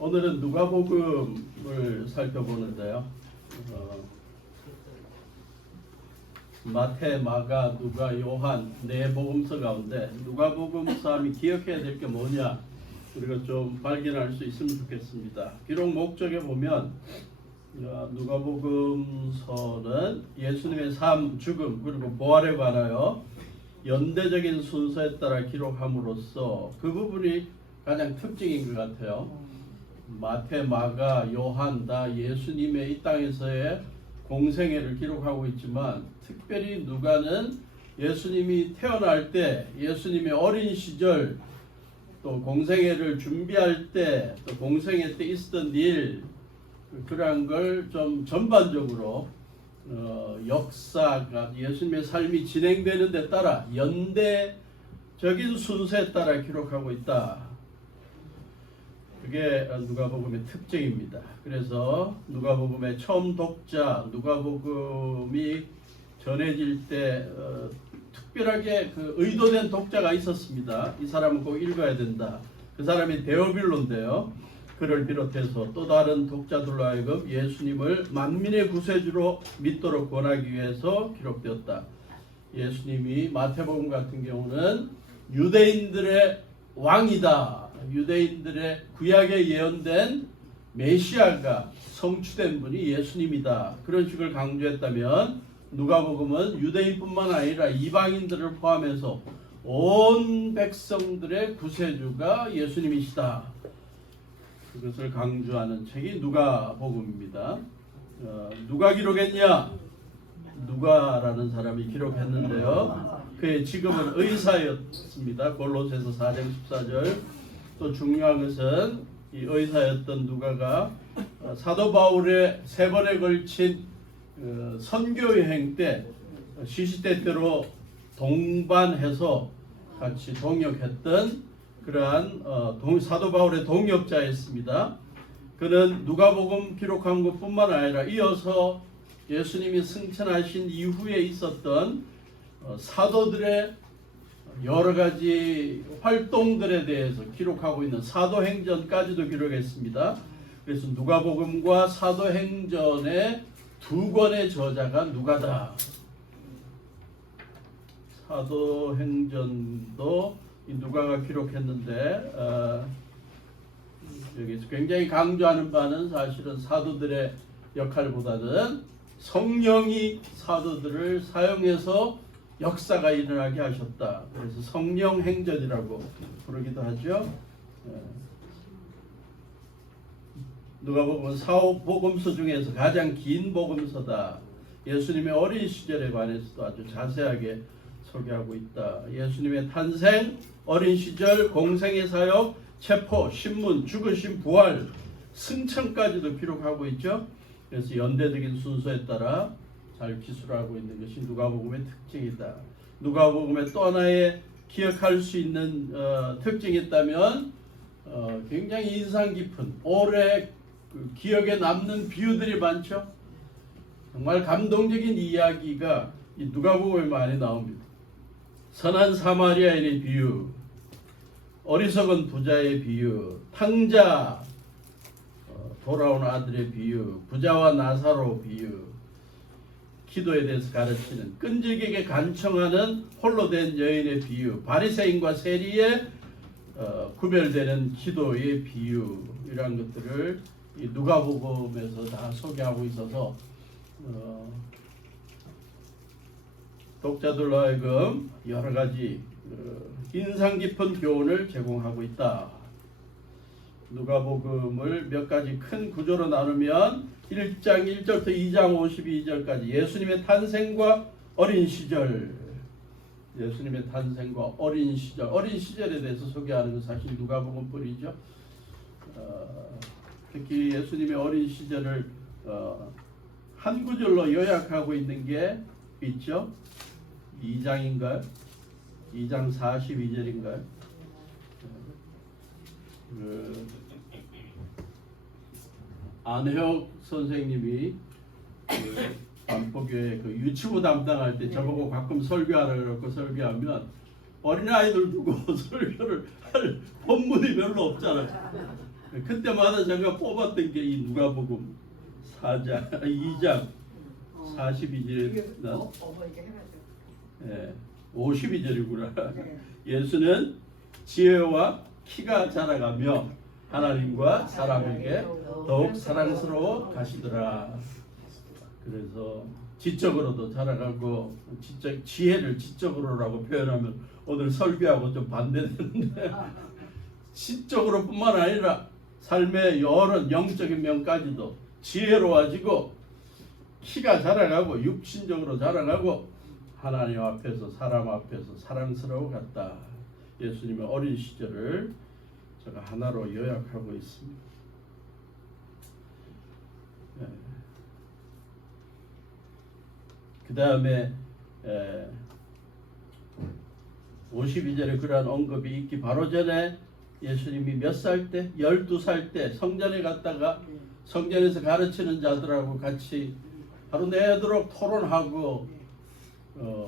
오늘은 누가복음을 살펴보는데요. 마태, 마가, 누가, 요한 네 복음서 가운데 누가복음 사람이 기억해야 될 게 뭐냐, 우리가 좀 발견할 수 있으면 좋겠습니다. 비록 목적에 보면 누가복음서는 예수님의 삶, 죽음 그리고 부활에 관하여 연대적인 순서에 따라 기록함으로써 그 부분이 가장 특징인 것 같아요. 마태, 마가, 요한 다 예수님의 이 땅에서의 공생애를 기록하고 있지만 특별히 누가는 예수님이 태어날 때, 예수님의 어린 시절, 또 공생애를 준비할 때, 또 공생애 때 있었던 일, 그러한 걸 좀 전반적으로 역사가 예수님의 삶이 진행되는 데 따라 연대적인 순서에 따라 기록하고 있다. 그게 누가복음의 특징입니다. 그래서 누가복음의 처음 독자, 누가복음이 전해질 때 특별하게 그 의도된 독자가 있었습니다. 이 사람은 꼭 읽어야 된다. 그 사람이 데오빌로인데요. 그를 비롯해서 또 다른 독자들로 하여금 예수님을 만민의 구세주로 믿도록 권하기 위해서 기록되었다. 예수님이 마태복음 같은 경우는 유대인들의 왕이다. 유대인들의 구약에 예언된 메시아가 성취된 분이 예수님이다. 그런 식을 강조했다면 누가복음은 유대인뿐만 아니라 이방인들을 포함해서 온 백성들의 구세주가 예수님이시다. 그것을 강조하는 책이 누가복음입니다. 누가 기록했냐? 누가라는 사람이 기록했는데요. 그의 직업은 의사였습니다. 골로새서 4장 14절. 또 중요한 것은 이 의사였던 누가가 사도 바울의 3번에 걸친 선교여행 때 시시때때로 동반해서 같이 동역했던 그러한 사도 바울의 동역자였습니다. 그는 누가복음 기록한 것뿐만 아니라 이어서 예수님이 승천하신 이후에 있었던 사도들의 여러 가지 활동들에 대해서 기록하고 있는 사도행전까지도 기록했습니다. 그래서 누가복음과 사도행전의 두 권의 저자가 누가다. 사도행전도 누가가 기록했는데 여기서 굉장히 강조하는 바는 사실은 사도들의 역할보다는 성령이 사도들을 사용해서 역사가 일어나게 하셨다. 그래서 성령행전이라고 부르기도 하죠. 누가복음은 사복음서 중에서 가장 긴 복음서다. 예수님의 어린 시절에 관해서도 아주 자세하게 소개하고 있다. 예수님의 탄생, 어린 시절, 공생의 사역, 체포, 신문, 죽으심, 부활, 승천까지도 기록하고 있죠. 그래서 연대적인 순서에 따라 잘 기술하고 있는 것이 누가복음의 특징이다. 누가복음의 또 하나의 기억할 수 있는 특징이 있다면 굉장히 인상 깊은 오래 기억에 남는 비유들이 많죠. 정말 감동적인 이야기가 이 누가복음에 많이 나옵니다. 선한 사마리아인의 비유, 어리석은 부자의 비유, 탕자 돌아온 아들의 비유, 부자와 나사로 비유, 기도에 대해서 가르치는, 끈질기게 간청하는 홀로 된 여인의 비유, 바리새인과 세리의 구별되는 기도의 비유, 이런 것들을 이 누가복음에서 다 소개하고 있어서 독자들로 하여금 여러 가지 인상 깊은 교훈을 제공하고 있다. 누가복음을 몇 가지 큰 구조로 나누면 1장 1절부터 2장 52절까지 예수님의 탄생과 어린 시절, 예수님의 탄생과 어린 시절, 어린 시절에 대해서 소개하는 건 사실 누가복음뿐이죠. 특히 예수님의 어린 시절을 한 구절로 요약하고 있는 게 있죠. 2장인가요? 2장 42절인가요? 안혜옥 선생님이 반포교회 그 유치부 담당할 때 저보고 가끔 설교하라 그러고 설교하면 어린아이들 두고 설교를 할 본문이 별로 없잖아요. 그때마다 제가 뽑았던 게 이 누가복음 4장 2장 42절에 어머니가 해가지고. 52절이구나. 네. 예수는 지혜와 키가 자라가며 하나님과 사람에게 더욱 사랑스러워 가시더라. 그래서 지적으로도 자라가고 지혜를 지적으로라고 표현하면 오늘 설교하고 좀 반대되는데 지적으로뿐만 아니라 삶의 여러 영적인 면까지도 지혜로워지고 키가 자라가고 육신적으로 자라가고 하나님 앞에서 사람 앞에서 사랑스러워 갔다. 예수님의 어린 시절을 제가 하나로 요약하고 있습니다. 그 다음에 52절에 그러한 언급이 있기 바로 전에 예수님이 몇 살 때? 12살 때 성전에 갔다가 성전에서 가르치는 자들하고 같이 하루 내도록 토론하고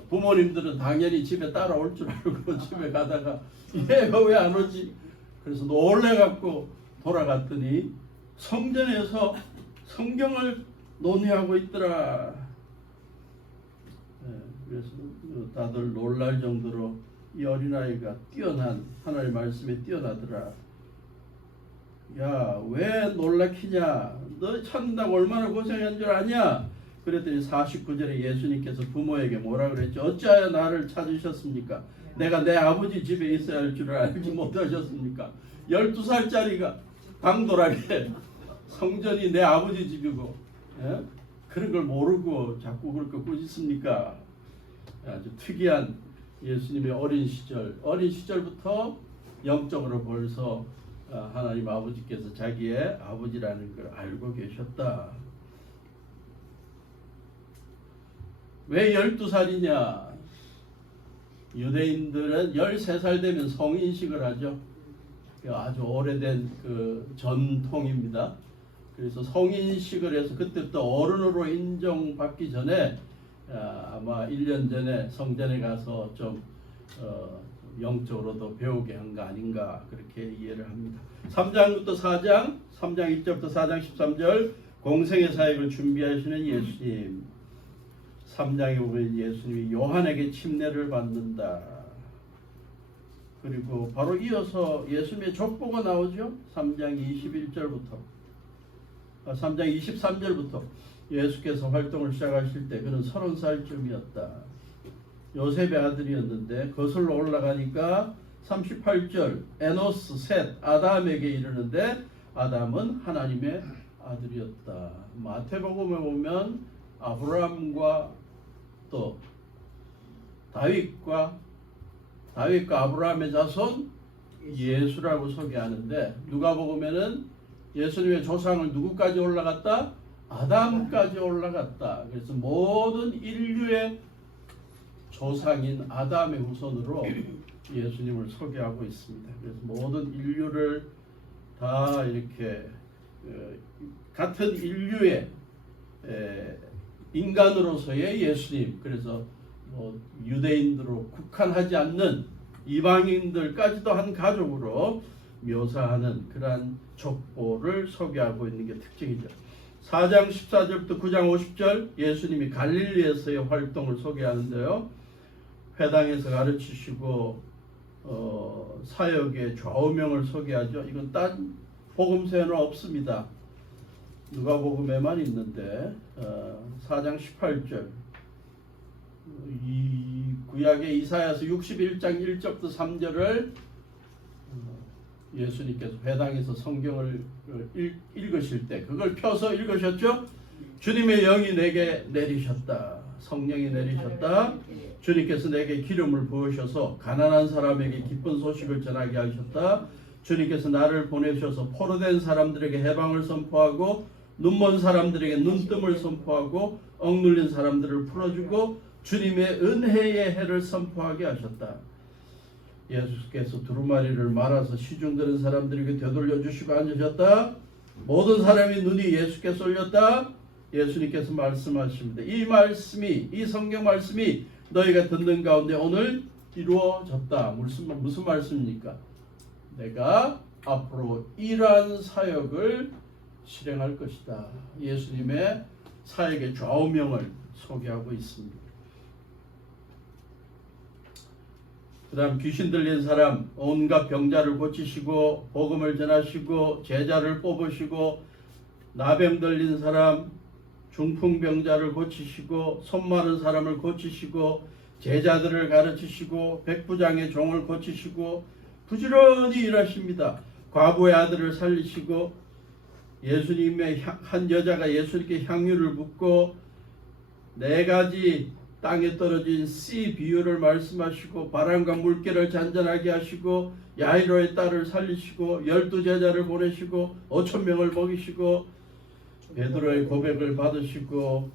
부모님들은 당연히 집에 따라올 줄 알고 집에 가다가 얘가 왜 안 오지? 그래서 놀래갖고 돌아갔더니 성전에서 성경을 논의하고 있더라. 그래서 다들 놀랄 정도로 이 어린아이가 뛰어난 하나님의 말씀에 뛰어나더라. 야, 왜 놀라키냐? 너 찾는다고 얼마나 고생한 줄 아냐? 그랬더니 49절에 예수님께서 부모에게 뭐라 그랬죠? 어찌하여 나를 찾으셨습니까? 내가 내 아버지 집에 있어야 할 줄을 알지 못하셨습니까? 12살짜리가 당돌하게 성전이 내 아버지 집이고 그런 걸 모르고 자꾸 그렇게 꾸짖습니까? 아주 특이한 예수님의 어린 시절부터 영적으로 벌써 하나님 아버지께서 자기의 아버지라는 걸 알고 계셨다. 왜 12살이냐? 유대인들은 13살 되면 성인식을 하죠. 아주 오래된 그 전통입니다. 그래서 성인식을 해서 그때부터 어른으로 인정받기 전에 아마 1년 전에 성전에 가서 좀 영적으로도 배우게 한 거 아닌가 그렇게 이해를 합니다. 3장부터 4장, 3장 1절부터 4장 13절 공생의 사역을 준비하시는 예수님. 3장에 보면 예수님이 요한에게 침례를 받는다. 그리고 바로 이어서 예수님의 족보가 나오죠. 3장 21절부터 3장 23절부터 예수께서 활동을 시작하실 때 그는 30살쯤이었다. 요셉의 아들이었는데 거슬러 올라가니까 38절 에노스, 셋, 아담에게 이르는데 아담은 하나님의 아들이었다. 마태복음에 보면 아브라함과 또 다윗과 아브라함의 자손 예수라고 소개하는데 누가복음에는 예수님의 조상을 누구까지 올라갔다? 아담까지 올라갔다. 그래서 모든 인류의 조상인 아담의 후손으로 예수님을 소개하고 있습니다. 그래서 모든 인류를 다 이렇게 같은 인류의 인간으로서의 예수님, 그래서 뭐 유대인들로 국한하지 않는 이방인들까지도 한 가족으로 묘사하는 그러한 족보를 소개하고 있는 게 특징이죠. 4장 14절부터 9장 50절 예수님이 갈릴리에서의 활동을 소개하는데요. 회당에서 가르치시고 사역의 좌우명을 소개하죠. 이건 딴 복음서에는 없습니다. 누가복음에만 있는데 4장 18절 이 구약의 이사야서 61장 1절부터 3절을 예수님께서 회당에서 성경을 읽으실 때 그걸 펴서 읽으셨죠? 주님의 영이 내게 내리셨다. 성령이 내리셨다. 주님께서 내게 기름을 부으셔서 가난한 사람에게 기쁜 소식을 전하게 하셨다. 주님께서 나를 보내셔서 포로된 사람들에게 해방을 선포하고 눈먼 사람들에게 눈뜸을 선포하고 억눌린 사람들을 풀어주고 주님의 은혜의 해를 선포하게 하셨다. 예수께서 두루마리를 말아서 시중 들은 사람들에게 되돌려 주시고 앉으셨다. 모든 사람의 눈이 예수께 쏠렸다. 예수님께서 말씀하십니다. 이 말씀이, 이 성경 말씀이 너희가 듣는 가운데 오늘 이루어졌다. 무슨 말씀입니까? 내가 앞으로 이러한 사역을 실행할 것이다. 예수님의 사역의 좌우명을 소개하고 있습니다. 그 다음 귀신 들린 사람, 온갖 병자를 고치시고 복음을 전하시고 제자를 뽑으시고 나병 들린 사람, 중풍병자를 고치시고 손 마른 사람을 고치시고 제자들을 가르치시고 백부장의 종을 고치시고 부지런히 일하십니다. 과부의 아들을 살리시고 예수님의 한 여자가 예수님께 향유를 붓고 4가지 땅에 떨어진 씨 비유를 말씀하시고 바람과 물결을 잔잔하게 하시고 야이로의 딸을 살리시고 12제자를 보내시고 5,000명을 먹이시고 베드로의 고백을 받으시고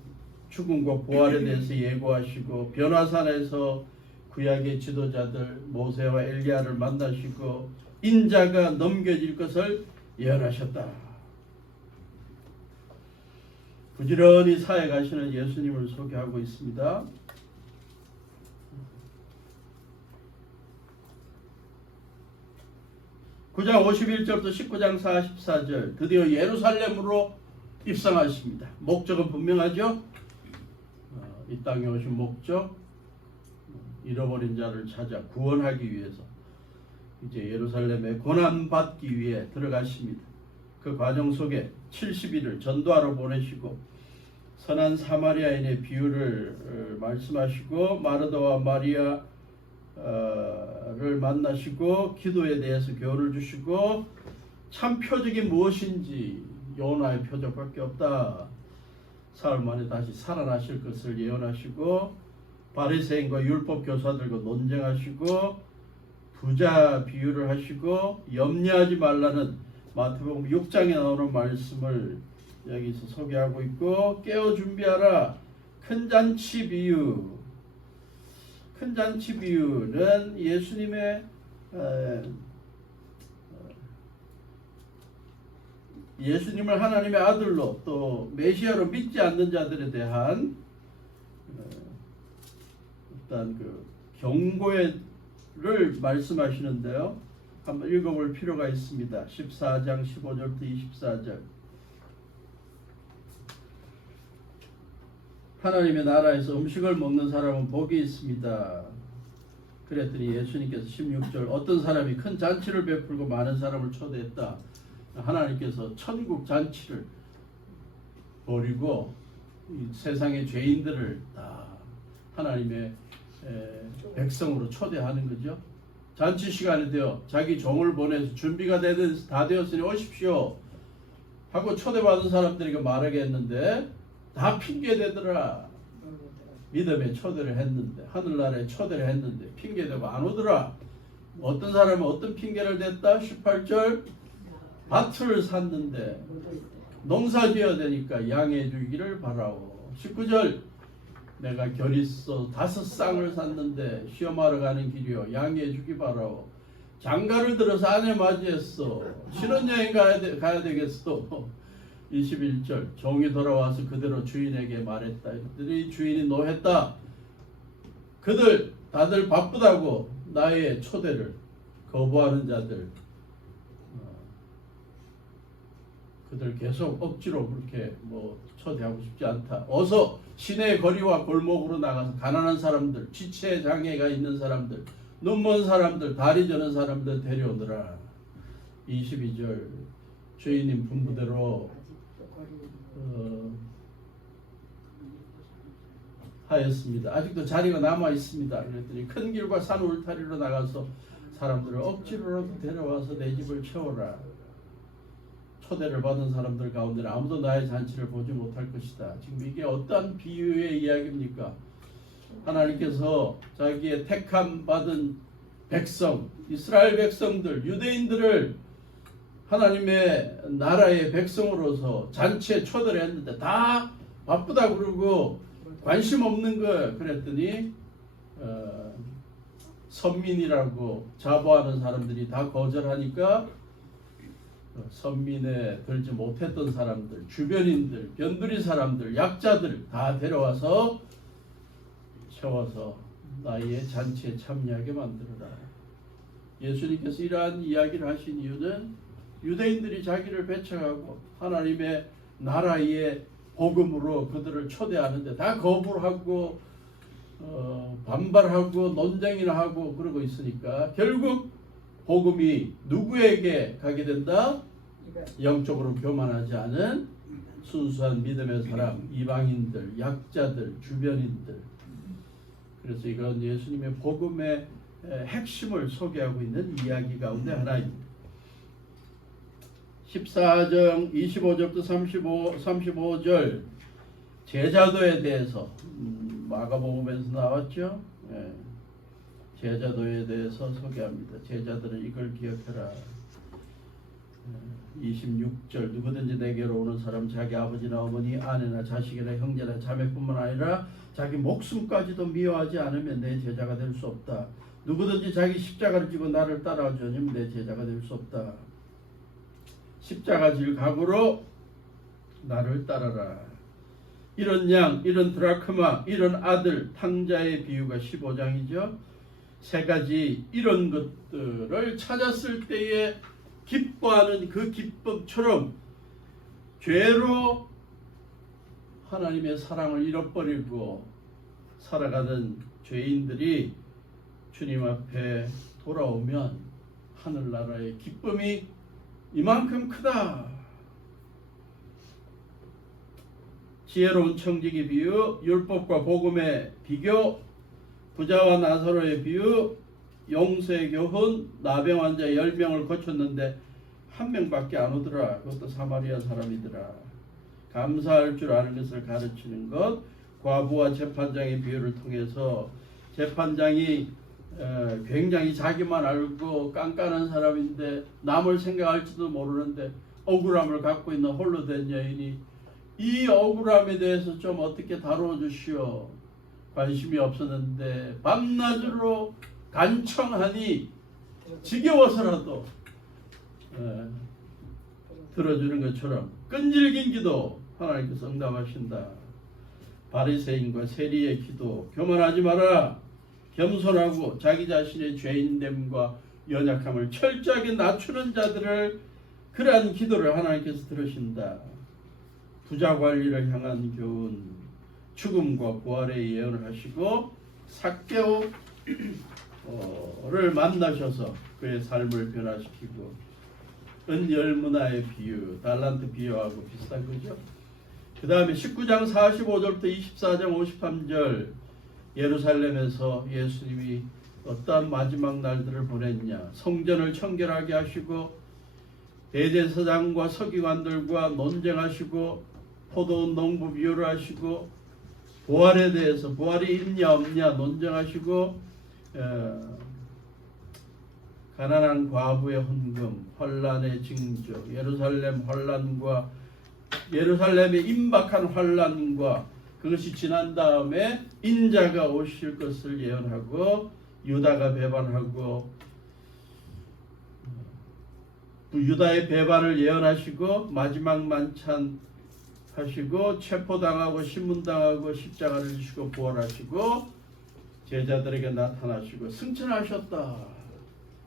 죽음과 부활에 대해서 예고하시고 변화산에서 구약의 지도자들 모세와 엘리야를 만나시고 인자가 넘겨질 것을 예언하셨다. 부지런히 사역하시는 예수님을 소개하고 있습니다. (9장 51절부터 19장 44절) 드디어 예루살렘으로 입성하십니다. 목적은 분명하죠. 이 땅에 오신 목적, 잃어버린 자를 찾아 구원하기 위해서 이제 예루살렘에 고난받기 위해 들어가십니다. 그 과정 속에 70일을 전도하러 보내시고 선한 사마리아인의 비유를 말씀하시고 마르다와 마리아를 만나시고 기도에 대해서 교훈을 주시고 참 표적이 무엇인지 요나의 표적밖에 없다. 사흘 만에 다시 살아나실 것을 예언하시고 바리새인과 율법 교사들과 논쟁하시고 부자 비유를 하시고 염려하지 말라는 마태복음 6장에 나오는 말씀을 여기서 소개하고 있고 깨어 준비하라 큰 잔치 비유. 큰 잔치 비유는 예수님의 예수님을 하나님의 아들로 또 메시아로 믿지 않는 자들에 대한 일단 그 경고를 말씀하시는데요. 한번 읽어볼 필요가 있습니다. 14장 15절부터 24절. 하나님의 나라에서 음식을 먹는 사람은 복이 있습니다. 그랬더니 예수님께서 16절 어떤 사람이 큰 잔치를 베풀고 많은 사람을 초대했다. 하나님께서 천국 잔치를 버리고 이 세상의 죄인들을 다 하나님의 백성으로 초대하는 거죠. 잔치 시간이 되어 자기 종을 보내서 준비가 다 되었으니 오십시오 하고 초대받은 사람들에게 말하게 했는데 다 핑계대더라. 믿음의 초대를 했는데 하늘나라에 초대를 했는데 핑계대고 안 오더라. 어떤 사람은 어떤 핑계를 댔다. 18절 밭을 샀는데 농사 지어야 되니까 양해 주기를 바라오. 19절 내가 결있어 5쌍을 샀는데 시험하러 가는 길이요 양해 주기 바라오. 장가를 들어서 아내 맞이했어. 신혼여행 가야 되겠어. 21절 종이 돌아와서 그대로 주인에게 말했다. 그들이 주인이 노했다. 그들 다들 바쁘다고 나의 초대를 거부하는 자들 그들 계속 억지로 그렇게 초대하고 싶지 않다. 어서 시내 거리와 골목으로 나가서 가난한 사람들, 지체 장애가 있는 사람들, 눈먼 사람들, 다리 저는 사람들 데려오더라. 22절 주인님 분부대로 하였습니다. 아직도 자리가 남아 있습니다. 그랬더니 큰 길과 산 울타리로 나가서 사람들을 억지로라도 데려와서 내 집을 채워라. 초대를 받은 사람들 가운데는 아무도 나의 잔치를 보지 못할 것이다. 지금 이게 어떤 비유의 이야기입니까? 하나님께서 자기의 택함 받은 백성, 이스라엘 백성들, 유대인들을 하나님의 나라의 백성으로서 잔치에 초대를 했는데 다 바쁘다 그러고 관심 없는 거예요. 그랬더니 선민이라고 자부하는 사람들이 다 거절하니까 선민에 들지 못했던 사람들, 주변인들, 변두리 사람들, 약자들 다 데려와서 채워서 나의 잔치에 참여하게 만들어라. 예수님께서 이러한 이야기를 하신 이유는 유대인들이 자기를 배척하고 하나님의 나라의 복음으로 그들을 초대하는데 다 거부를 하고 반발하고 논쟁이나 하고 그러고 있으니까 결국 복음이 누구에게 가게 된다? 영적으로 교만하지 않은 순수한 믿음의 사람, 이방인들, 약자들, 주변인들. 그래서 이건 예수님의 복음의 핵심을 소개하고 있는 이야기 가운데 하나입니다. 14장 25절부터 35절 제자도에 대해서 마가복음에서 나왔죠. 제자도에 대해서 소개합니다. 제자들은 이걸 기억해라. 26절 누구든지 내게로 오는 사람 자기 아버지나 어머니 아내나 자식이나 형제나 자매뿐만 아니라 자기 목숨까지도 미워하지 않으면 내 제자가 될 수 없다. 누구든지 자기 십자가를 지고 나를 따라오지 않으면 내 제자가 될 수 없다. 십자가 질 각오로 나를 따라라. 이런 양, 이런 드라크마, 이런 아들, 탕자의 비유가 15장이죠. 세 가지 이런 것들을 찾았을 때에 기뻐하는 그 기쁨처럼 죄로 하나님의 사랑을 잃어버리고 살아가는 죄인들이 주님 앞에 돌아오면 하늘나라의 기쁨이 이만큼 크다. 지혜로운 청지기 비유, 율법과 복음의 비교, 부자와 나사로의 비유, 용서의 교훈, 나병 환자 10명을 고쳤는데 한 명밖에 안 오더라. 그것도 사마리아 사람이더라. 감사할 줄 아는 것을 가르치는 것, 과부와 재판장의 비유를 통해서 재판장이 굉장히 자기만 알고 깐깐한 사람인데 남을 생각할지도 모르는데 억울함을 갖고 있는 홀로 된 여인이 이 억울함에 대해서 좀 어떻게 다루어 주시오. 관심이 없었는데 밤낮으로 간청하니 지겨워서라도 들어주는 것처럼 끈질긴 기도 하나님께서 응답하신다. 바리새인과 세리의 기도 교만하지 마라. 겸손하고 자기 자신의 죄인됨과 연약함을 철저하게 낮추는 자들을 그러한 기도를 하나님께서 들으신다. 부자 관리를 향한 교훈, 죽음과 부활의 예언을 하시고 삭개오를 만나셔서 그의 삶을 변화시키고 은열문화의 비유, 달란트 비유하고 비슷한 거죠. 그 다음에 19장 45절부터 24장 53절 예루살렘에서 예수님이 어떠한 마지막 날들을 보냈냐. 성전을 청결하게 하시고 대제사장과 서기관들과 논쟁하시고 포도원 농부 비유를 하시고 부활에 대해서 부활이 있냐 없냐 논쟁하시고 가난한 과부의 헌금, 환란의 징조, 예루살렘 환란과 예루살렘의 임박한 환란과 그것이 지난 다음에 인자가 오실 것을 예언하고 유다가 배반하고 유다의 배반을 예언하시고 마지막 만찬 하시고 체포당하고 신문당하고 십자가를 지시고 부활하시고 제자들에게 나타나시고 승천하셨다.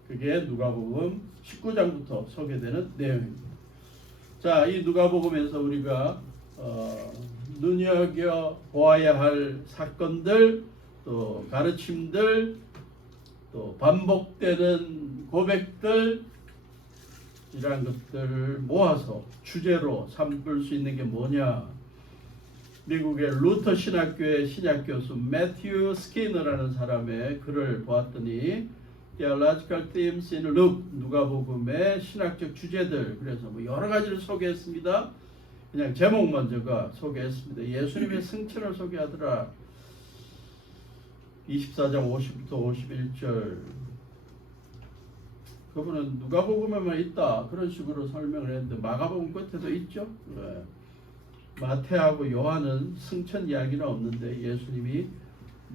그게 누가복음 19장부터 소개되는 내용입니다. 자, 이 누가복음에서 우리가 눈여겨 보아야 할 사건들, 또 가르침들, 또 반복되는 고백들, 이러한 것들을 모아서 주제로 삼을 수 있는 게 뭐냐. 미국의 루터 신학교의 신약교수 매튜 스키너라는 사람의 글을 보았더니 Theological Themes in Luke, 누가복음의 신학적 주제들, 그래서 뭐 여러 가지를 소개했습니다. 그냥 제목 먼저가 소개했습니다. 예수님의 승천을 소개하더라. 24장 50부터 51절. 그분은 누가복음에만 있다 그런 식으로 설명을 했는데 마가복음 끝에도 있죠. 네. 마태하고 요한은 승천 이야기는 없는데 예수님이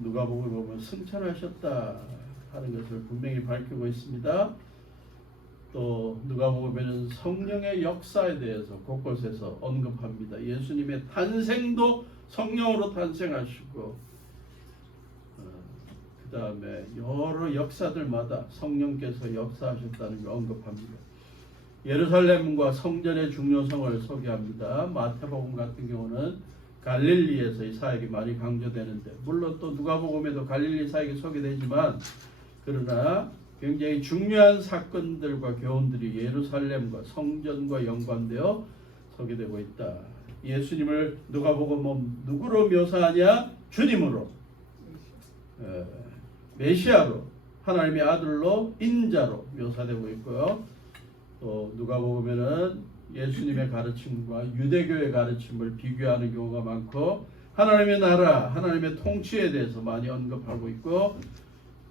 누가복음을 보면 승천하셨다 하는 것을 분명히 밝히고 있습니다. 또 누가복음에는 성령의 역사에 대해서 곳곳에서 언급합니다. 예수님의 탄생도 성령으로 탄생하시고 그 다음에 여러 역사들마다 성령께서 역사하셨다는 걸 언급합니다. 예루살렘과 성전의 중요성을 소개합니다. 마태복음 같은 경우는 갈릴리에서의 사역이 많이 강조되는데, 물론 또 누가복음에도 갈릴리 사역이 소개되지만, 그러나 굉장히 중요한 사건들과 교훈들이 예루살렘과 성전과 연관되어 소개되고 있다. 예수님을 누가복음은 누구로 묘사하냐? 주님으로, 메시아로, 하나님의 아들로, 인자로 묘사되고 있고요. 또 누가복음에는 예수님의 가르침과 유대교의 가르침을 비교하는 경우가 많고, 하나님의 나라, 하나님의 통치에 대해서 많이 언급하고 있고,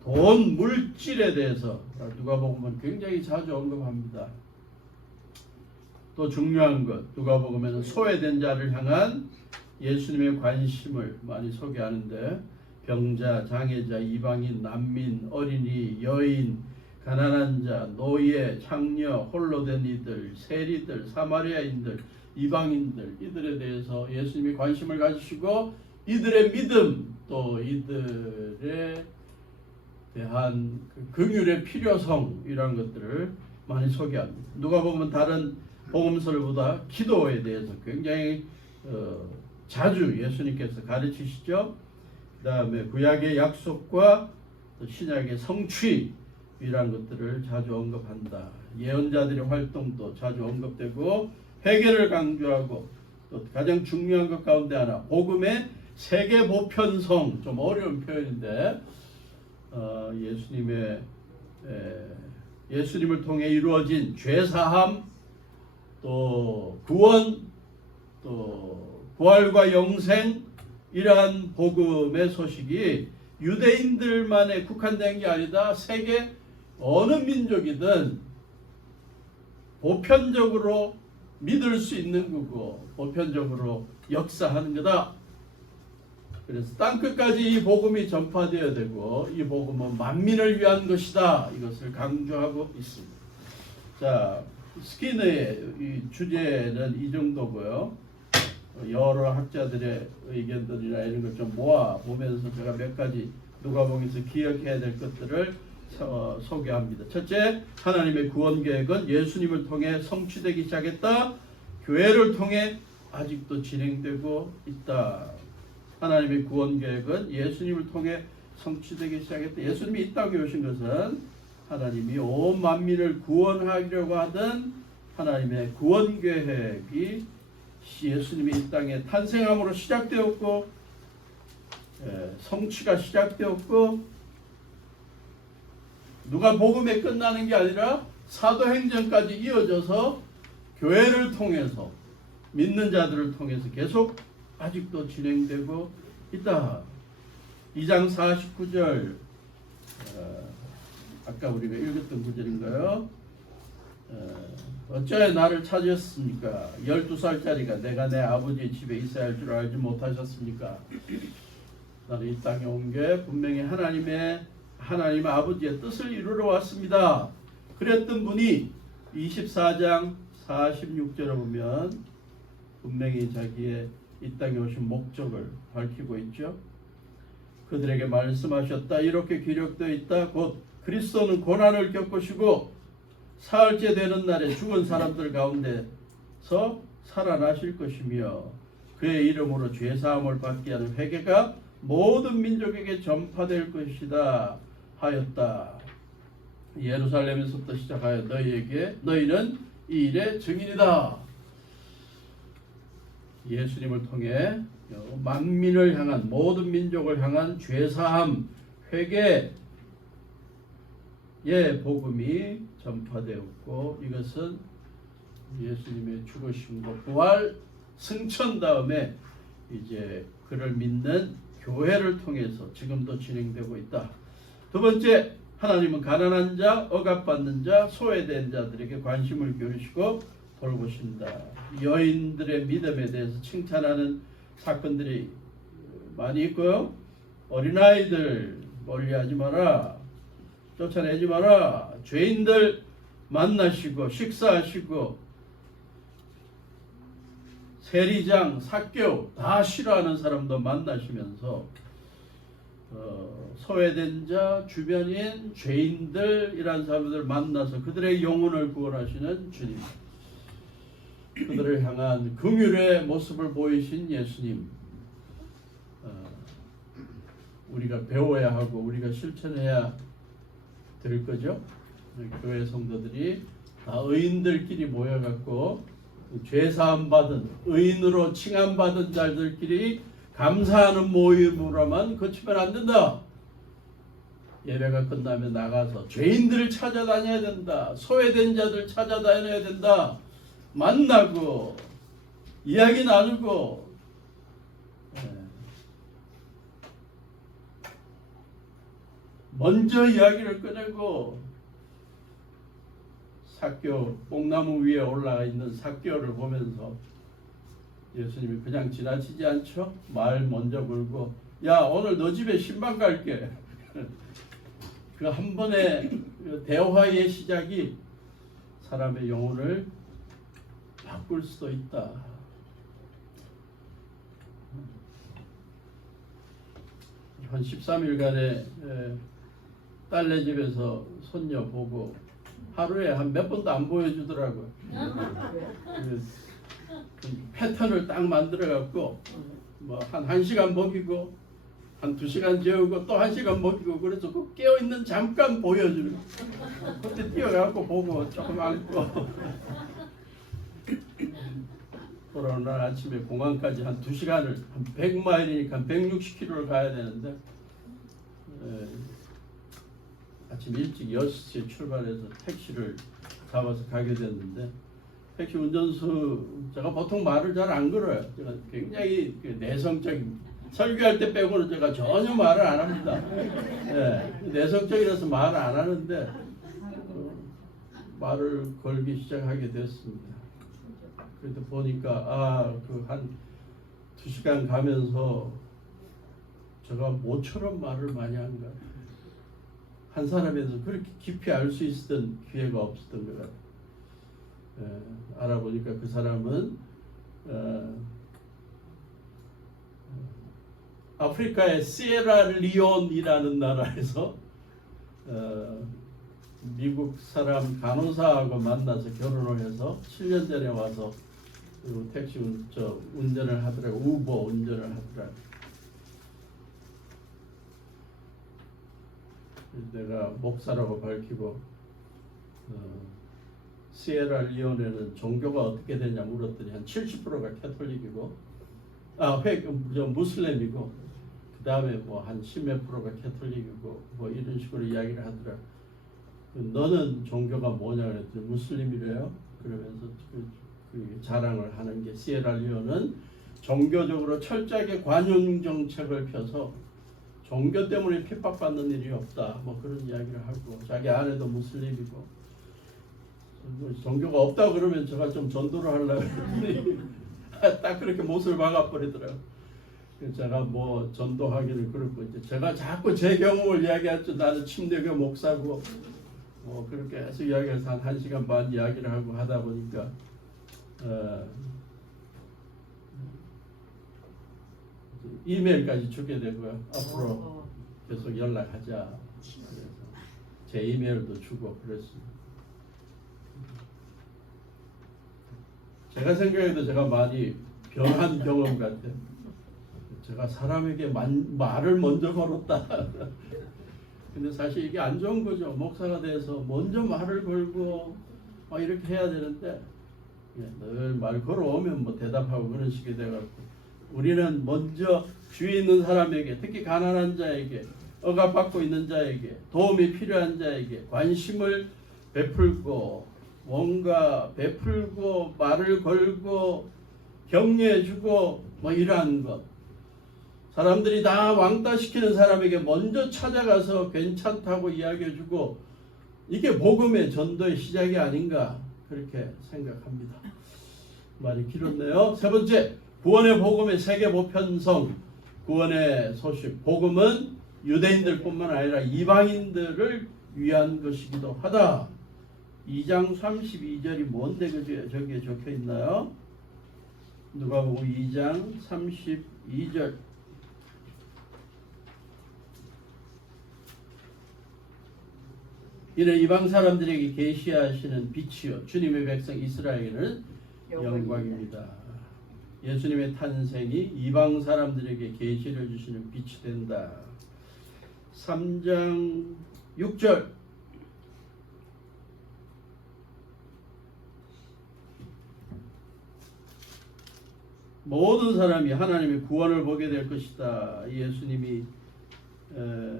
돈, 물질에 대해서 누가복음은 굉장히 자주 언급합니다. 또 중요한 것, 누가복음에는 소외된 자를 향한 예수님의 관심을 많이 소개하는데, 병자, 장애자, 이방인, 난민, 어린이, 여인, 가난한 자, 노예, 창녀, 홀로 된 이들, 세리들, 사마리아인들, 이방인들, 이들에 대해서 예수님이 관심을 가지시고 이들의 믿음, 또 이들에 대한 긍휼의 필요성, 이런 것들을 많이 소개합니다. 누가복음은 다른 복음서보다 기도에 대해서 굉장히 자주 예수님께서 가르치시죠. 그 다음에 구약의 약속과 또 신약의 성취, 이런 것들을 자주 언급한다. 예언자들의 활동도 자주 언급되고, 회개를 강조하고, 또 가장 중요한 것 가운데 하나, 복음의 세계 보편성, 좀 어려운 표현인데, 예수님을 통해 이루어진 죄사함, 또 구원, 또 부활과 영생, 이러한 복음의 소식이 유대인들만에 국한된 게 아니다. 세계 어느 민족이든 보편적으로 믿을 수 있는 거고, 보편적으로 역사하는 거다. 그래서 땅끝까지 이 복음이 전파되어야 되고, 이 복음은 만민을 위한 것이다. 이것을 강조하고 있습니다. 자, 스키너의 이 주제는 이 정도고요. 여러 학자들의 의견들이나 이런 걸 좀 모아 보면서 제가 몇 가지 누가복음에서 기억해야 될 것들을 소개합니다. 첫째, 하나님의 구원 계획은 예수님을 통해 성취되기 시작했다. 교회를 통해 아직도 진행되고 있다. 하나님의 구원 계획은 예수님을 통해 성취되기 시작했다. 예수님이 이 땅에 오신 것은 하나님이 온 만민을 구원하려고 하던 하나님의 구원 계획이 예수님이 이 땅에 탄생함으로 시작되었고, 성취가 시작되었고, 누가복음에 끝나는 게 아니라 사도행전까지 이어져서 교회를 통해서, 믿는 자들을 통해서 계속 아직도 진행되고 있다. 2장 49절, 아까 우리가 읽었던 구절인가요? 어찌하여 나를 찾으셨습니까? 12살짜리가 내가 내 아버지의 집에 있어야 할 줄 알지 못하셨습니까? 나는 이 땅에 온 게 분명히 하나님 아버지의 뜻을 이루러 왔습니다. 그랬던 분이 24장 46절에 보면 분명히 자기의 이 땅에 오신 목적을 밝히고 있죠. 그들에게 말씀하셨다. 이렇게 기록되어 있다. 곧 그리스도는 고난을 겪으시고 사흘째 되는 날에 죽은 사람들 가운데서 살아나실 것이며, 그의 이름으로 죄사함을 받게 하는 회개가 모든 민족에게 전파될 것이다 하였다. 예루살렘에서부터 시작하여 너희는 이 일의 증인이다. 예수님을 통해 만민을 향한, 모든 민족을 향한 죄사함, 회개의 복음이 전파되었고, 이것은 예수님의 죽으심과 부활, 승천 다음에 이제 그를 믿는 교회를 통해서 지금도 진행되고 있다. 두 번째, 하나님은 가난한 자, 억압받는 자, 소외된 자들에게 관심을 기울이시고 돌보신다. 여인들의 믿음에 대해서 칭찬하는 사건들이 많이 있고요. 어린아이들 멀리하지 마라, 쫓아내지 마라, 죄인들 만나시고 식사하시고, 세리장, 삭교 다 싫어하는 사람도 만나시면서 소외된 자, 주변인, 죄인들이란 사람들 만나서 그들의 영혼을 구원하시는 주님, 그들을 향한 긍휼의 모습을 보이신 예수님, 우리가 배워야 하고 우리가 실천해야 될 거죠. 교회 성도들이 다 의인들끼리 모여갖고 죄사함 받은, 의인으로 칭함받은 자들끼리 감사하는 모임으로만 그치면 안 된다. 예배가 끝나면 나가서 죄인들을 찾아다녀야 된다. 소외된 자들 찾아다녀야 된다. 만나고 이야기 나누고, 먼저 이야기를 꺼내고, 삭교, 뽕나무 위에 올라가 있는 삭교를 보면서 예수님이 그냥 지나치지 않죠? 말 먼저 걸고, 야, 오늘 너 집에 신방 갈게. 그 한 번의 대화의 시작이 사람의 영혼을 바꿀 수도 있다. 한 13일간의 딸네 집에서 손녀 보고 하루에 한 몇 번도 안 보여주더라고요. 패턴을 딱 만들어갖고 뭐 한 1시간 먹이고 한 2시간 재우고 또 1시간 먹이고, 그래서 그 깨어있는 잠깐 보여주는 거. 그때 뛰어가고 보고 조금 안고 돌아오는 날 아침에 공항까지 한 2시간을, 한 100마일이니까 160km를 가야 되는데, 아침 일찍 6시에 출발해서 택시를 잡아서 가게 됐는데, 택시 운전수, 제가 보통 말을 잘 안 걸어요. 제가 굉장히 내성적입니다. 설교할 때 빼고는 제가 전혀 말을 안 합니다. 내성적이라서 말을 안 하는데 말을 걸기 시작하게 됐습니다. 그래도 보니까 그 한 2시간 가면서 제가 모처럼 말을 많이 한 것 같아요. 한 사람에서 그렇게 깊이 알 수 있었던 기회가 없었던 것 같아요. 알아보니까 그 사람은 아프리카의 시에라리온이라는 나라에서 미국 사람 간호사하고 만나서 결혼을 해서 7년 전에 와서 그 택시 운전을 하더라고. 우버 운전을 하더라고. 내가 목사라고 밝히고 시에라리온에는 종교가 어떻게 되냐 물었더니 한 70%가 캐톨릭이고 무슬림이고, 그 다음에 뭐 한 10몇 프로가 캐톨릭이고, 뭐 이런 식으로 이야기를 하더라. 너는 종교가 뭐냐 그랬더니 무슬림이래요. 그러면서 그 자랑을 하는 게, 시에라리온은 종교적으로 철저하게 관용 정책을 펴서 종교 때문에 핍박받는 일이 없다. 뭐 그런 이야기를 하고, 자기 아내도 무슬림이고, 종교가 없다 그러면 제가 좀 전도를 하려고 했더니 딱 그렇게 못을 박아버리더라고요. 제가 뭐 전도하기는 그렇고, 이제 제가 자꾸 제 경험을 이야기했죠. 나는 침례교 목사고, 뭐 그렇게 해서 이야기해서 한 1시간 반 이야기를 하고 하다 보니까 이메일까지 주게 되고요. 앞으로 계속 연락하자. 그래서 제 이메일도 주고 그랬습니다. 제가 생각해도 제가 많이 변한 경험 같아요. 제가 사람에게 말을 먼저 걸었다. 근데 사실 이게 안 좋은 거죠. 목사가 돼서 먼저 말을 걸고 막 이렇게 해야 되는데, 늘 말 걸어오면 뭐 대답하고 그런 식이 돼갖고, 우리는 먼저 주위 있는 사람에게, 특히 가난한 자에게, 억압받고 있는 자에게, 도움이 필요한 자에게 관심을 베풀고, 뭔가 베풀고 말을 걸고 격려해주고 뭐 이러한 것, 사람들이 다 왕따시키는 사람에게 먼저 찾아가서 괜찮다고 이야기해주고, 이게 복음의 전도의 시작이 아닌가 그렇게 생각합니다. 말이 길었네요. 세 번째, 구원의 복음의 세계 보편성. 구원의 소식, 복음은 유대인들뿐만 아니라 이방인들을 위한 것이기도 하다. 2장 32절이 뭔데 저기에 적혀 있나요? 누가복음 2장 32절. 이는 이방 사람들에게 계시하시는 빛이요 주님의 백성 이스라엘에게는 영광입니다. 예수님의 탄생이 이방 사람들에게 계시를 주시는 빛이 된다. 3장 6절 모든 사람이 하나님의 구원을 보게 될 것이다. 예수님이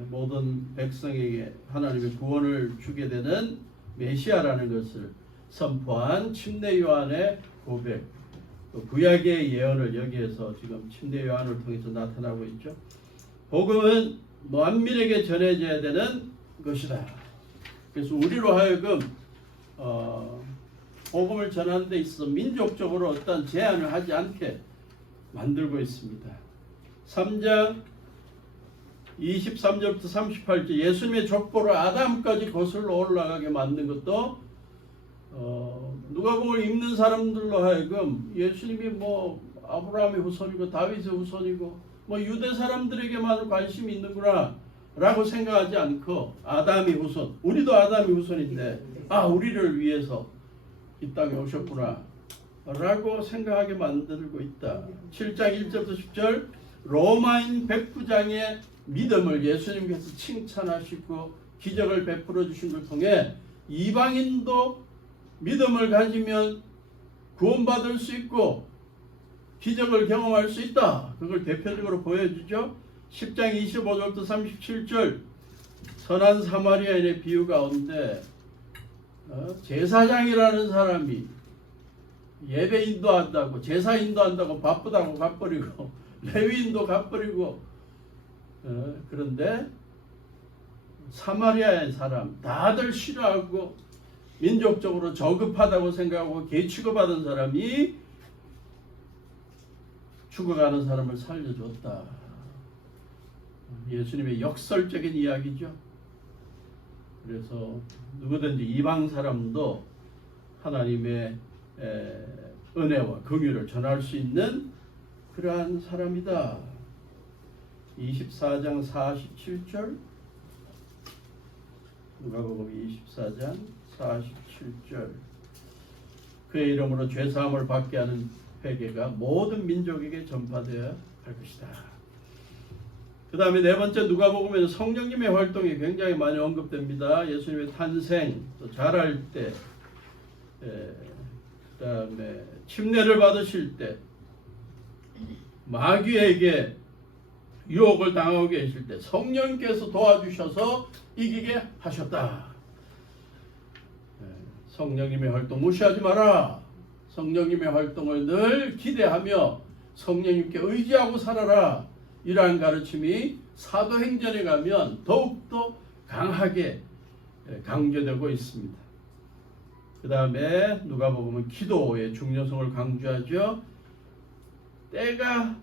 모든 백성에게 하나님의 구원을 주게 되는 메시아라는 것을 선포한 침례 요한의 고백, 구약의 예언을 여기에서 지금 침례 요한을 통해서 나타나고 있죠. 복음은 만민에게 전해져야 되는 것이다. 그래서 우리로 하여금 복음을 전하는 데 있어서 민족적으로 어떤 제한을 하지 않게 만들고 있습니다. 3장 23절부터 38절 예수님의 족보를 아담까지 거슬러 올라가게 만든 것도 누가복음을 읽는 사람들로 하여금 예수님이 뭐 아브라함의 후손이고 다윗의 후손이고 뭐 유대 사람들에게만 관심이 있는구나 라고 생각하지 않고 아담의 후손, 우리도 아담의 후손인데 우리를 위해서 이 땅에 오셨구나 라고 생각하게 만들고 있다. 7장 1절부터 10절 로마인 백부장의 믿음을 예수님께서 칭찬하시고 기적을 베풀어 주신 걸 통해 이방인도 믿음을 가지면 구원받을 수 있고 기적을 경험할 수 있다. 그걸 대표적으로 보여주죠. 10장 25절부터 37절 선한 사마리아인의 비유 가운데 제사장이라는 사람이 예배 인도한다고 제사 인도한다고 바쁘다고 가버리고 레위인도 가버리고 그런데 사마리아의 사람 다들 싫어하고 민족적으로 저급하다고 생각하고 개취급하던 사람이 죽어가는 사람을 살려줬다. 예수님의 역설적인 이야기죠. 그래서 누구든지 이방 사람도 하나님의 은혜와 긍휼을 전할 수 있는 그러한 사람이다. 24장 47절 누가복음 24장 47절 그의 이름으로 죄사함을 받게 하는 회개가 모든 민족에게 전파되어야 할 것이다. 그 다음에 네 번째 누가복음에는 성령님의 활동이 굉장히 많이 언급됩니다. 예수님의 탄생, 또 자랄 때, 그 다음에 침례를 받으실 때, 마귀에게 유혹을 당하고 계실 때 성령께서 도와주셔서 이기게 하셨다. 성령님의 활동 무시하지 마라. 성령님의 활동을 늘 기대하며 성령님께 의지하고 살아라. 이러한 가르침이 사도행전에 가면 더욱더 강하게 강조되고 있습니다. 그 다음에 누가복음은 기도의 중요성을 강조하죠. 때가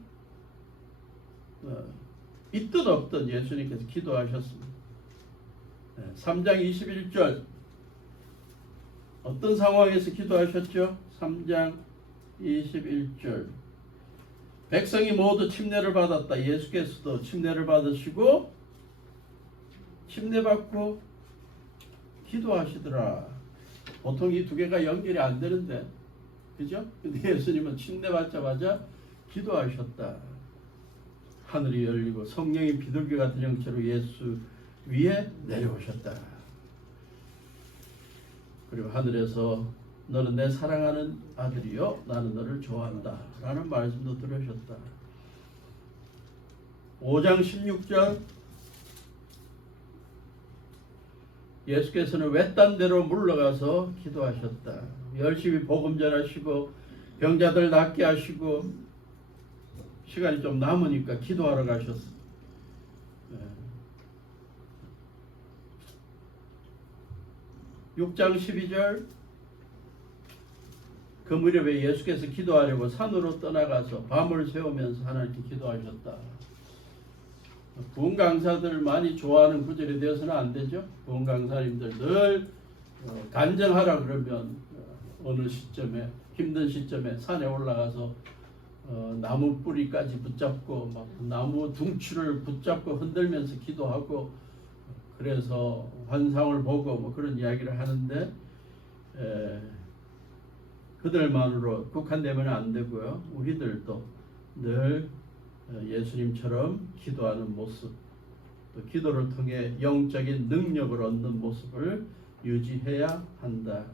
있든 없든 예수님께서 기도하셨습니다. 3장 21절 어떤 상황에서 기도하셨죠? 3장 21절 백성이 모두 침례를 받았다. 예수께서도 침례를 받으시고 침례받고 기도하시더라. 보통 이 두 개가 연결이 안 되는데 그죠? 근데 예수님은 침례받자마자 기도하셨다. 하늘이 열리고 성령이 비둘기 같은 형체로 예수 위에 내려오셨다. 그리고 하늘에서 너는 내 사랑하는 아들이요 나는 너를 좋아한다 라는 말씀도 들으셨다. 5장 16절 예수께서는 외딴 데로 물러가서 기도하셨다. 열심히 복음 전하시고 병자들 낫게 하시고 시간이 좀 남으니까 기도하러 가셨어. 6장 12절 그 무렵에 예수께서 기도하려고 산으로 떠나가서 밤을 새우면서 하나님께 기도하셨다. 부흥 강사들 많이 좋아하는 구절이 되어서는 안 되죠. 부흥 강사님들 늘 간증하라 그러면 어느 시점에 힘든 시점에 산에 올라가서 나무 뿌리까지 붙잡고 막 나무 둥추를 붙잡고 흔들면서 기도하고 그래서 환상을 보고 뭐 그런 이야기를 하는데 그들만으로 국한되면 안 되고요. 우리들도 늘 예수님처럼 기도하는 모습, 또 기도를 통해 영적인 능력을 얻는 모습을 유지해야 한다.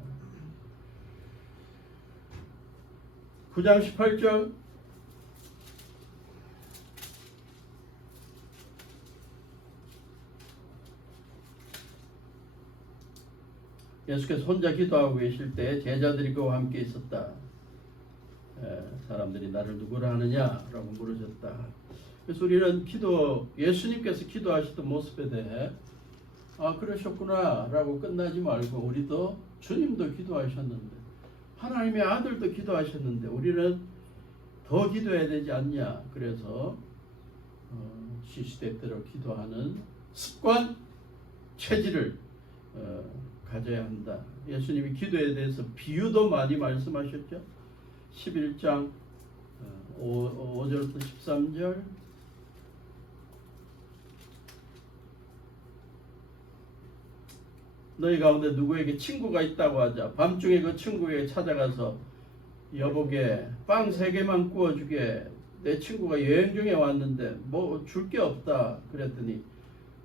9장 18절 예수께서 혼자 기도하고 계실 때 제자들이 그와 함께 있었다. 사람들이 나를 누구라 하느냐라고 물으셨다. 그래서 우리는 예수님께서 기도하셨던 모습에 대해 그러셨구나 라고 끝나지 말고 우리도 주님도 기도하셨는데 하나님의 아들도 기도하셨는데 우리는 더 기도해야 되지 않냐. 그래서 시시때때로 기도하는 습관, 체질을 가져야 한다. 예수님이 기도에 대해서 비유도 많이 말씀하셨죠. 11장 5절부터 13절 너희 가운데 누구에게 친구가 있다고 하자. 밤중에 그 친구에게 찾아가서 여보게 빵 3개만 구워주게. 내 친구가 여행 중에 왔는데 뭐 줄 게 없다. 그랬더니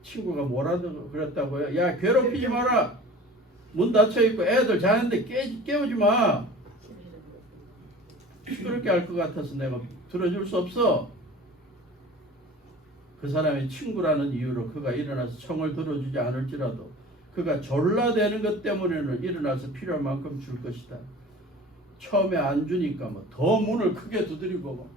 친구가 뭐라도 그랬다고요. 야, 괴롭히지 마라. 문 닫혀있고 애들 자는데 깨우지 마. 시끄럽게 할 것 같아서 내가 들어줄 수 없어. 그 사람이 친구라는 이유로 그가 일어나서 청을 들어주지 않을지라도 그가 졸라대는 것 때문에는 일어나서 필요한 만큼 줄 것이다. 처음에 안 주니까 뭐 더 문을 크게 두드리고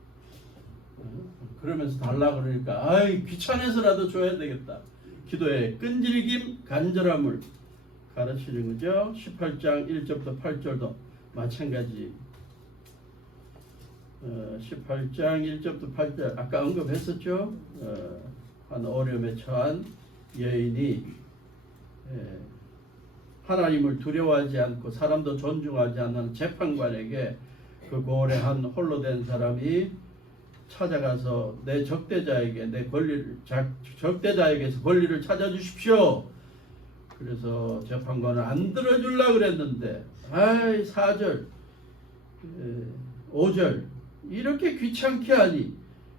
그러면서 달라 그러니까 아이 귀찮아서라도 줘야 되겠다. 기도의 끈질김, 간절함을 가르치는 거죠. 18장 1절부터 8절도 마찬가지. 18장 1절부터 8절 아까 언급했었죠. 한 어려움에 처한 여인이 하나님을 두려워하지 않고 사람도 존중하지 않는 재판관에게 그 고래한 홀로 된 사람이 찾아가서 내 적대자에게 적대자에게서 권리를 찾아주십시오. 그래서 재판관은 안 들어주려고 그랬는데 4절 5절 이렇게 귀찮게 하니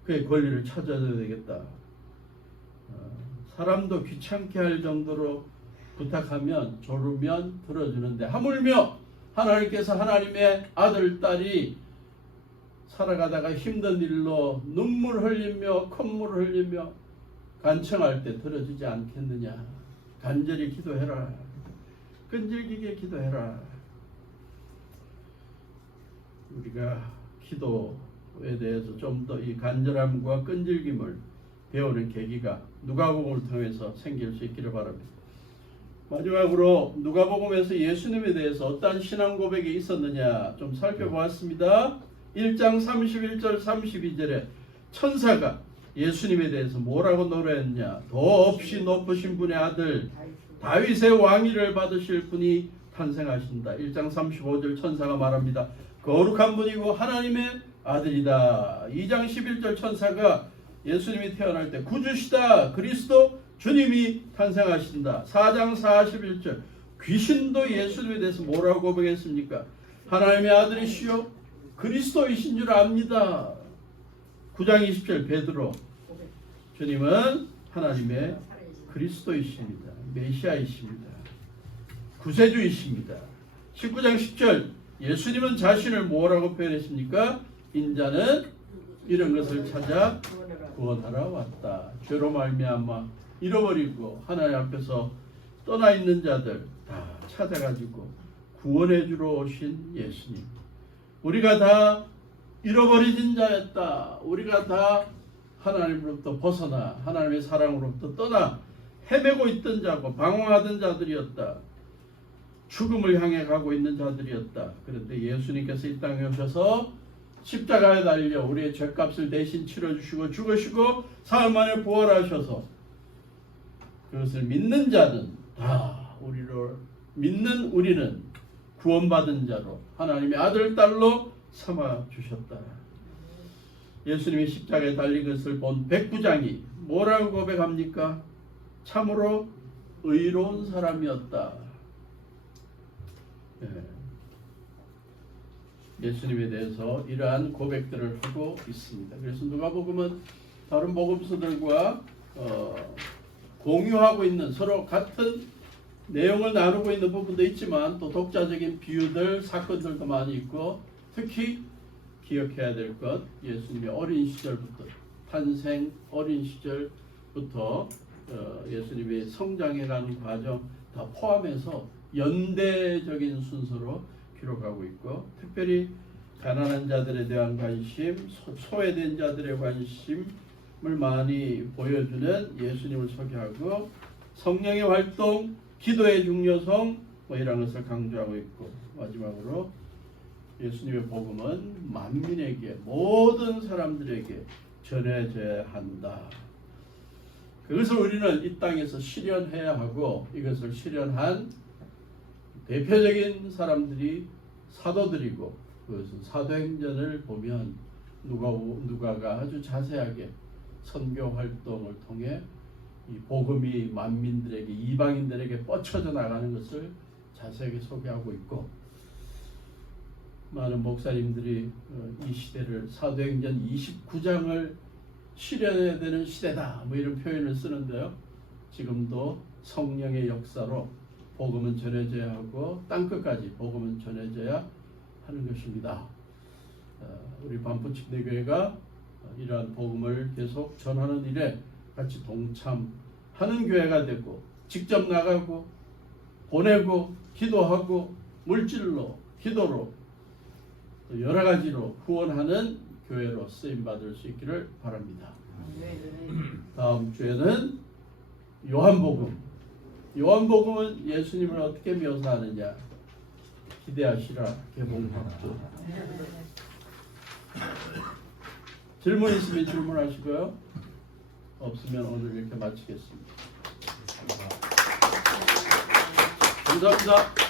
그의 권리를 찾아줘야 되겠다. 사람도 귀찮게 할 정도로 부탁하면 조르면 들어주는데 하물며 하나님께서 하나님의 아들 딸이 살아가다가 힘든 일로 눈물 흘리며 콧물 흘리며 간청할 때 들어주지 않겠느냐. 간절히 기도해라. 끈질기게 기도해라. 우리가 기도에 대해서 좀 더 이 간절함과 끈질김을 배우는 계기가 누가복음을 통해서 생길 수 있기를 바랍니다. 마지막으로 누가복음에서 예수님에 대해서 어떠한 신앙 고백이 있었느냐 좀 살펴보았습니다. 1장 31절 32절에 천사가 예수님에 대해서 뭐라고 노래했냐. 도 없이 높으신 분의 아들 다윗의 왕위를 받으실 분이 탄생하신다. 1장 35절 천사가 말합니다. 거룩한 분이고 하나님의 아들이다. 2장 11절 천사가 예수님이 태어날 때 구주시다. 그리스도 주님이 탄생하신다. 4장 41절 귀신도 예수님에 대해서 뭐라고 고백했습니까? 하나님의 아들이시요 그리스도이신 줄 압니다. 9장 20절 베드로 주님은 하나님의 그리스도이십니다. 메시아이십니다. 구세주이십니다. 19장 10절 예수님은 자신을 뭐라고 표현했습니까? 인자는 이런 것을 찾아 구원하러 왔다. 죄로 말미암아 잃어버리고 하나님 앞에서 떠나 있는 자들 다 찾아가지고 구원해 주러 오신 예수님. 우리가 다 잃어버린 자였다. 우리가 다 하나님으로부터 벗어나 하나님의 사랑으로부터 떠나 헤매고 있던 자고 방황하던 자들이었다. 죽음을 향해 가고 있는 자들이었다. 그런데 예수님께서 이 땅에 오셔서 십자가에 달려 우리의 죄값을 대신 치러주시고 죽으시고 사흘 만에 부활하셔서 그것을 믿는 자는 다 믿는 우리는 구원받은 자로 하나님의 아들 딸로 삼아주셨다. 예수님이 십자가에 달린 것을 본 백부장이 뭐라고 고백합니까? 참으로 의로운 사람이었다. 예수님에 대해서 이러한 고백들을 하고 있습니다. 그래서 누가복음은 다른 복음서들과 공유하고 있는, 서로 같은 내용을 나누고 있는 부분도 있지만 또 독자적인 비유들, 사건들도 많이 있고, 특히 기억해야 될 것, 예수님의 어린 시절부터, 탄생 어린 시절부터 예수님의 성장해가는 과정 다 포함해서 연대적인 순서로 기록하고 있고, 특별히 가난한 자들에 대한 관심, 소외된 자들의 관심을 많이 보여주는 예수님을 소개하고, 성령의 활동, 기도의 중요성 이런 것을 강조하고 있고, 마지막으로 예수님의 복음은 만민에게, 모든 사람들에게 전해져야 한다. 그것을 우리는 이 땅에서 실현해야 하고, 이것을 실현한 대표적인 사람들이 사도들이고, 그것은 사도행전을 보면 누가가 아주 자세하게 선교 활동을 통해 이 복음이 만민들에게, 이방인들에게 뻗쳐져 나가는 것을 자세하게 소개하고 있고, 많은 목사님들이 이 시대를 사도행전 29장을 실현해야 되는 시대다 이런 표현을 쓰는데요. 지금도 성령의 역사로 복음은 전해져야 하고 땅끝까지 복음은 전해져야 하는 것입니다. 우리 반포침대교회가 이러한 복음을 계속 전하는 일에 같이 동참하는 교회가 되고, 직접 나가고 보내고 기도하고 물질로, 기도로, 여러 가지로 후원하는 교회로 쓰임받을 수 있기를 바랍니다. 다음 주에는 요한복음은 예수님을 어떻게 묘사하느냐 기대하시라. 개봉학도. 질문 있으면 질문하시고요. 없으면 오늘 이렇게 마치겠습니다. 감사합니다.